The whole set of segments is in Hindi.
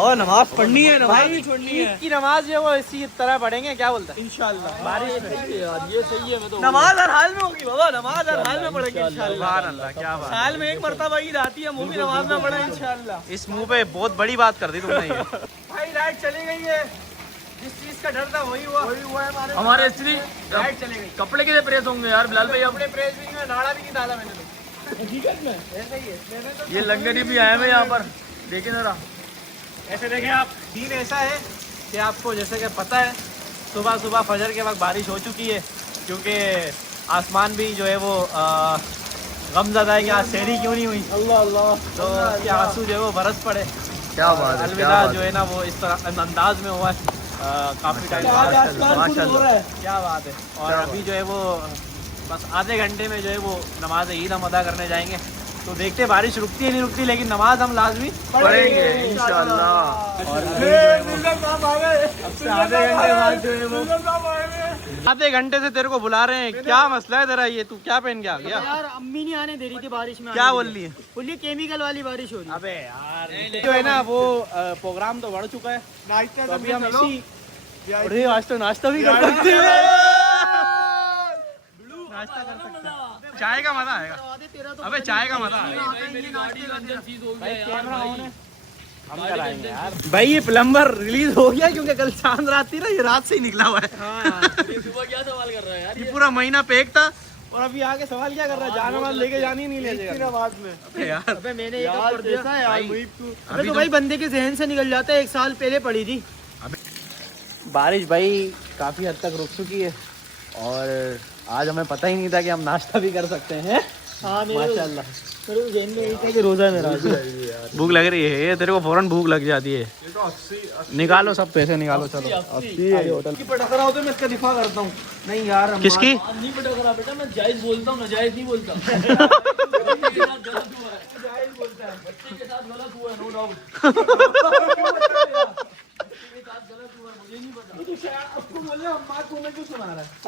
और नमाज पढ़नी है, नमाज भी छोड़नी है। की नमाज जो है वो इसी तरह पढ़ेंगे, क्या बोलता है? इंशाल्लाह बारिश में ये सही है। मैं तो नमाज हर हाल में होगी बाबा, नमाज हर हाल में पढ़ेंगे इंशाल्लाह। सुभान अल्लाह, क्या बात। साल में एक मरतबा ईद आती है, मुँह भी नमाज में पढ़े इंशाल्लाह। इस मुंह पे बहुत बड़ी बात कर दी तुमने ये। भाई लाइट चली गई है, जिस चीज का डर था वही हुआ है। हमारे स्त्री लाइट चली गई। कपड़े के लिए प्रेस होंगे यार बिलाल भाई। अपने प्रेस भी में नाड़ा भी नहीं डाला मैंने तो। हकीकत में ऐसा ही है, मैंने तो ये लंगड़ी भी आए हैं यहाँ पर, देखिए जरा। ऐसे देखें आप, दीन ऐसा है कि आपको जैसे कि पता है सुबह सुबह फजर के वक्त बारिश हो चुकी है, क्योंकि आसमान भी जो है वो गमज़दा है कि आज सहरी क्यों नहीं हुई। अल्लाह अल्लाह, तो ये आंसू जो है वो बरस पड़े। क्या बात है, अलविदा जो है ना वो इस तरह अंदाज में हुआ है काफ़ी टाइम। माशाल्लाह। क्या बात है। और अभी जो है वो बस आधे घंटे में जो है वो नमाज ईद हम अदा करने जाएंगे। तो देखते बारिश रुकती है नहीं रुकती, लेकिन नमाज हम लाजमी पढ़ेंगे इंशाल्लाह। और आधे घंटे से तेरे को बुला रहे हैं, क्या मसला है तेरा? ये तू क्या पहन के आ गया? यार अम्मी नहीं आने दे रही थी बारिश में। क्या बोल रही है? बोलिए केमिकल वाली बारिश हो रही है। अबे यार जो है ना वो प्रोग्राम तो बढ़ चुका है। तो अभी हम इसी, अरे आज तो नाश्ता भी कर सकते हैं। नाश्ता कर सकते हैं, चाय का मजा आएगा। अबे चाय का मजा आएगा। भाई कैमरा ऑन है, हम कराएंगे यार। भाई ये प्लम्बर रिलीज हो गया, क्योंकि कल चांद रात थी ना, ये रात से ही निकला हुआ है। सुबह क्या सवाल कर रहा है यार? ये पूरा महीना पैक था और अभी आके सवाल क्या कर रहा है? जान नमाज लेके जानी नहीं ले जाएगा नमाज में। अबे यार, अबे मैंने ये कब कर दिया है यार मुझे तू। अबे तो भाई बंदे के जहन से निकल जाता है, 1 साल पहले पड़ी थी। बारिश भाई काफी हद तक रुक चुकी है और आज हमें पता ही नहीं था कि हम नाश्ता भी कर सकते हैं। हाँ माशाल्लाह। मेरे जहन में यही था कि रोजा है मेरा। भूख लग रही है, तेरे को फौरन भूख लग जाती है। निकालो सब पैसे निकालो, चलो। 80 होटल की पटखरा होते मैं इसका दिफा करता हूँ। नहीं यार किसकी? नहीं बेटा करा बेटा, मैं जायज बोलता हूँ, नाजायज नहीं बोलता। जायज बोलता है, बच्चे के साथ गलत हुआ है, नो डाउट।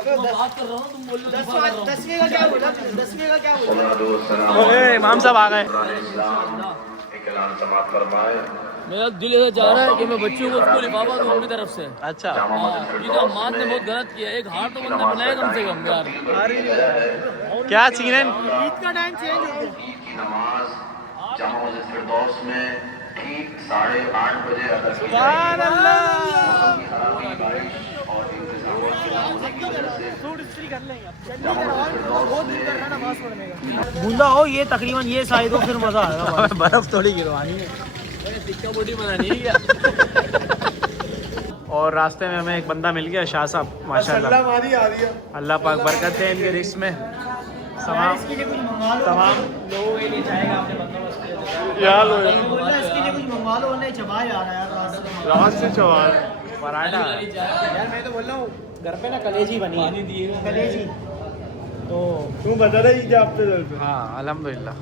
बात कर रहा हूँ, तुम बोल रहे हो। 10वें का क्या बोला? 10वें का क्या बोला? इमाम साहब आ गए। मेरा दिल ऐसा चाह रहा है कि मैं बच्चों को उसको लिफाफा दूं अपनी तरफ से। अच्छा, ये अम्माद ने बहुत गलत किया, एक हार तो बंदा बनाए कम से कम यार। क्या सीन है? ईद का टाइम चेंज हो गया। नमाज जामा मस्जिद फिरदौस में ठीक 8:30 बजे अदा की सुभान अल्लाह। बूंदा हो ये तकरीबन ये साइड हो, फिर मजा आएगा। बर्फ थोड़ी गिरवानी है टिक्का बोटी बनानी है क्या? और रास्ते में हमें एक बंदा मिल गया, शाह साहब माशाल्लाह। अल्लाह पाक बरकत दे इनके रिस्क में। तमाम इसके लिए कुछ मंगा लो। तमाम लोगों के लिए चाय का आपने बंदोबस्त किया यार बोल रहा है इसके लिए कुछ मंगा लो, नहीं चबा जा रहा है यार रात से पराठा। यार मैं तो बोल रहा हूँ घर पे ना कलेजी बनी है। कलेजी तो तू बता रही क्या आपने? हाँ अल्हम्दुलिल्लाह।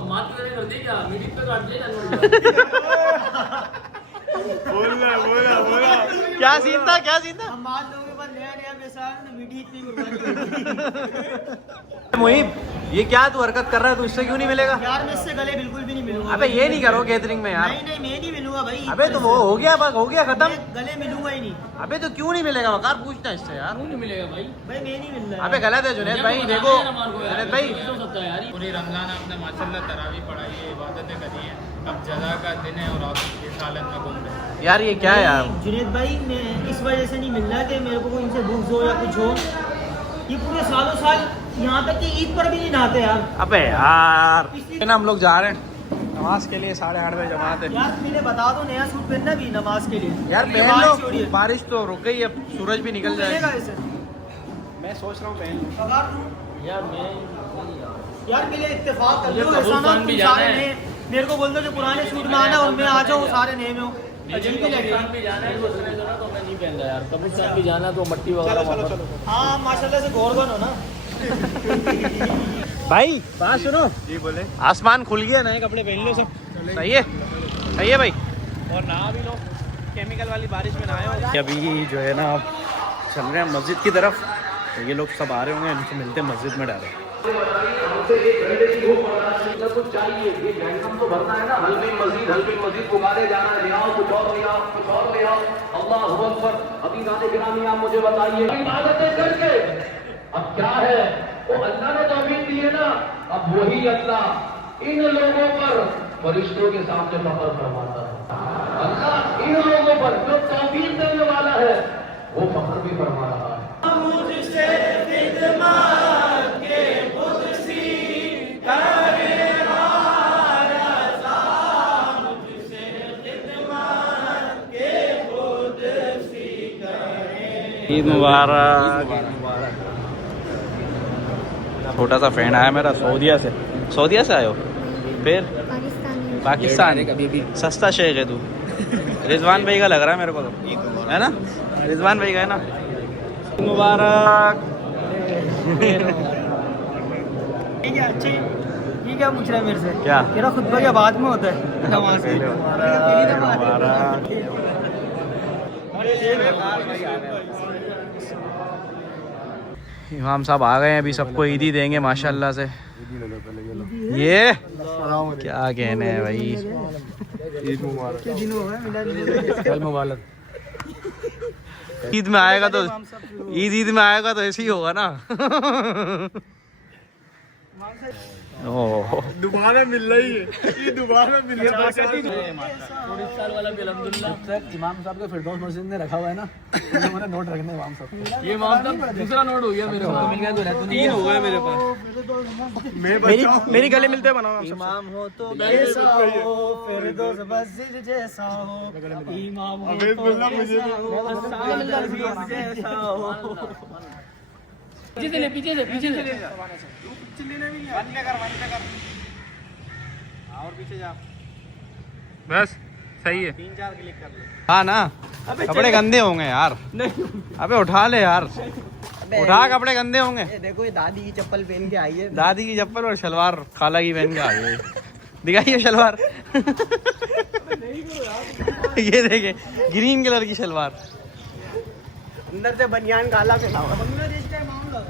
अम्माद की तरह कर दी क्या? मीटिंग पे काट दिया। बोला क्या सीन था, क्या सीन था? हम आज लोगों के पास नया नया पैसा है ना, मीठी इतनी कुर्बानी। मुहिब, ये क्या तू हरकत कर रहा है? तू इससे क्यों नहीं मिलेगा? यार मैं इससे गले बिल्कुल भी नहीं मिलूंगा। अबे ये नहीं करो गैदरिंग में यार। नहीं मैं नहीं मिलूंगा भाई। अबे तो वो हो गया, हो गया खत्म। मैं गले मिलूंगा ही नहीं। अबे तो क्यों नहीं मिलेगा? वकार पूछना है इससे यार। क्यों नहीं मिलेगा भाई? भाई मैं नहीं मिल रहा। अबे गलत है जुनैद भाई, देखो जुनैद भाई। हो सकता है यार। पूरी रमज़ान आपने माशाल्लाह तरावी पढ़ाई है, इबादतें करी हैं, अब जज़ा का दिन है और आप इस हालत में घूम रहे हैं। यार ये क्या है यार? जुनैद भाई मैं इस वजह से नहीं मिल रहा कि मेरे को कोई इनसे बुक्स हो या कुछ हो। ये पूरे सालों साल यहाँ तक कि ईद पर भी नहीं नहाते यार। अबे यार ना हम लोग जा रहे हैं नमाज के लिए, 8:30 बजे जमात है। यार मैंने बता दो नया सूट पहनना भी नमाज के लिए। यार ये पहन बारिश हो रही लो, है। बारिश तो रुक गई, अब सूरज भी निकल पहनेगा जाएगा। इसे? मैं सोच रहा हूँ पहन लूं। पगार दूं? यार मैं यार मेरे इत्तेफाक कर लो, मुझे ऐसा ना कब्रिस्तान भी तुम जाना सारे है। नए मेरे को बोल दो कि पुराने सूट में आना और मैं आ जाऊँ सारे नए में हूँ। अजीब भी लगेगा। कब्रिस्तान भी जाना है, तो सुने तो ना, तो मैं नहीं पहन रहा यार। कब्रिस्तान भी जाना तो मट्टी वगैरह। हाँ माशाल्लाह से गौरगन हो ना। भाई बात सुनो। जी बोले। आसमान खुल गया, नए कपड़े पहन लो सब। सही है, सही है भाई। और नहा भी लो, केमिकल वाली बारिश में नहाए हो। अभी जो है ना आप चल रहे हैं मस्जिद की तरफ, तो ये लोग सब आ रहे होंगे, इनसे मिलते हैं मस्जिद में डायरेक्ट। हमसे 1 घंटे की भूख बर्दाश्त नहीं, कुछ चाहिए, ये जहन्नम तो भरना है ना। हल्बिन मजीद पुकारे जाना है, ले आओ कुछ और ले आओ, कुछ और ले आओ। अल्लाह अकबर। अभी नाते गिरामी आप मुझे बताइए, इबादतें करके अब क्या है, वो अल्लाह ने तौफीक दी है ना, अब वही अल्लाह इन लोगों पर फरिश्तों के सामने फख्र फरमाता है। अल्लाह इन लोगों पर जो तौफीक देने वाला है वो फख्र भी फरमा रहा है। ईद मुबारक। छोटा सा फैन आया मेरा सऊदीया से आए हो? फिर पाकिस्तान सस्ता शेख है तू। रिजवान भाई का लग रहा है मेरे को तो, है ना? रिजवान भाई का है ना? मुबारक। ये क्या पूछ रहा है मेरे से? क्या? तेरा खुतबा क्या बाद में होता है? नमाज के। इमाम साहब आ गए हैं, अभी सबको ईदी देंगे माशाल्लाह से। ये क्या कहने हैं भाई। ईद में आएगा तो ईद में आएगा तो ऐसे ही होगा ना। दोबारा मिल रही है, ये दोबारा मिल रही है। वाला भी अल्हम्दुलिल्लाह। इमाम साहब को फिरदौस मस्जिद ने रखा हुआ है ना, हमारा नोट रखने इमाम साहब। ये मामला दूसरा नोट हो गया मेरे पास, मिल गया तो 3 हो गए मेरे पास। मेरी गले मिलते बनाओ। इमाम हो तो कैसा हो, फिरदौस मस्जिद जैसा हो। इमाम हो तो कैसा हो, जैसा हो। पीछे से पीछे से और पीछे जा, बस सही है। 3-4 क्लिक कर ले। हाँ ना, कपड़े गंदे होंगे यार। अबे उठा ले यार, उठा, कपड़े गंदे होंगे। देखो ये दादी की चप्पल पहन के आई है। दादी की चप्पल और शलवार खाला की पहन के आ गई। दिखाइए शलवार। ये देखे ग्रीन कलर की शलवार, अंदर से बनियान काला पहना हुआ। बांग्लादेश का मामला।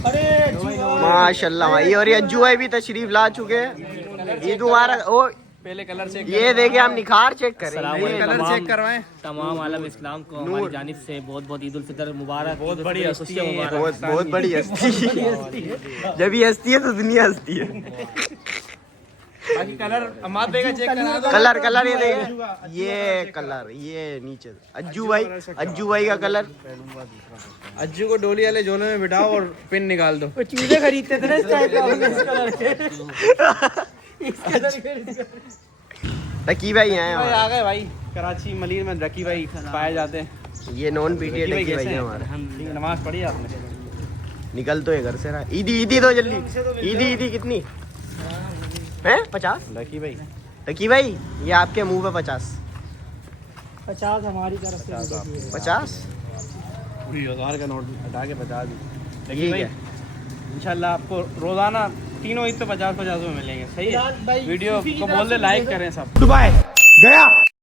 अरे माशाल्लाह भाई, और ये अज्जू भाई भी तशरीफ ला चुके हैं। ईद मुबारक। ओ पहले कलर चेक, ये देखिए हम निखार चेक करें। कलर चेक करवाएं। तमाम आलम इस्लाम को हमारी जानिब से बहुत बहुत ईद उल फितर मुबारक। बहुत बड़ी हस्ती है, बहुत बड़ी हस्ती है। जब ये हस्ती है तो दुनिया हस्ती है। बाकी कलर अम्माद भाई का चेक करा दो। कलर ये देखिए, ये कलर, ये नीचे अज्जू भाई का कलर। अज्जू को डोली वाले झोले में बिठाओ और पिन निकाल दो। चूजे खरीदते थे ना इस टाइप का, इस कलर के। रकी भाई आए भाई आ गए भाई, कराची मलिर में रकी भाई पाए जाते हैं। ये नॉन पीटीए रकी भाई है हमारे। नमाज पढ़ी आपने? निकल तो है घर से रहा। ईदी तो जल्दी। ईदी कितनी है? 50। रकी भाई ये आपके मुंह पे 50 हमारी तरफ से 50। 1000 का नोट हटा के 50 ठीक है। इंशाल्लाह आपको रोजाना तीनों ईद पे 50-50 में मिलेंगे। सही है? वीडियो को बोल दे लाइक करें सब। दुबई गया